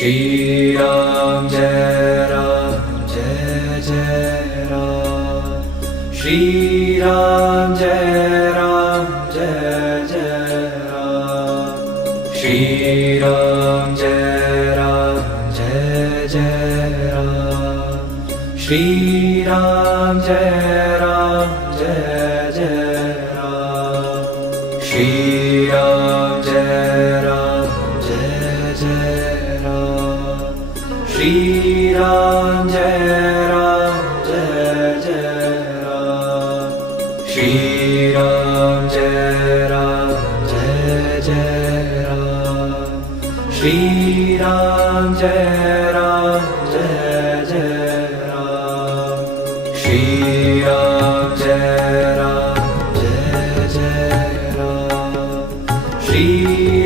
Shri Ram Jai Ram Jai Jai Ram. Shri Ram Jai Ram Jai Jai Ram. Shri Ram Jai Ram Jai Jai Ram. Shri Ram Jai Ram Jai Jai Ram. Shri Ram Jai Ram Jai Jai Ram. Shri Ram Jai Ram Jai Jai Ram. Shri Ram Jai Ram Jai Jai Ram. Shri Ram Jai Ram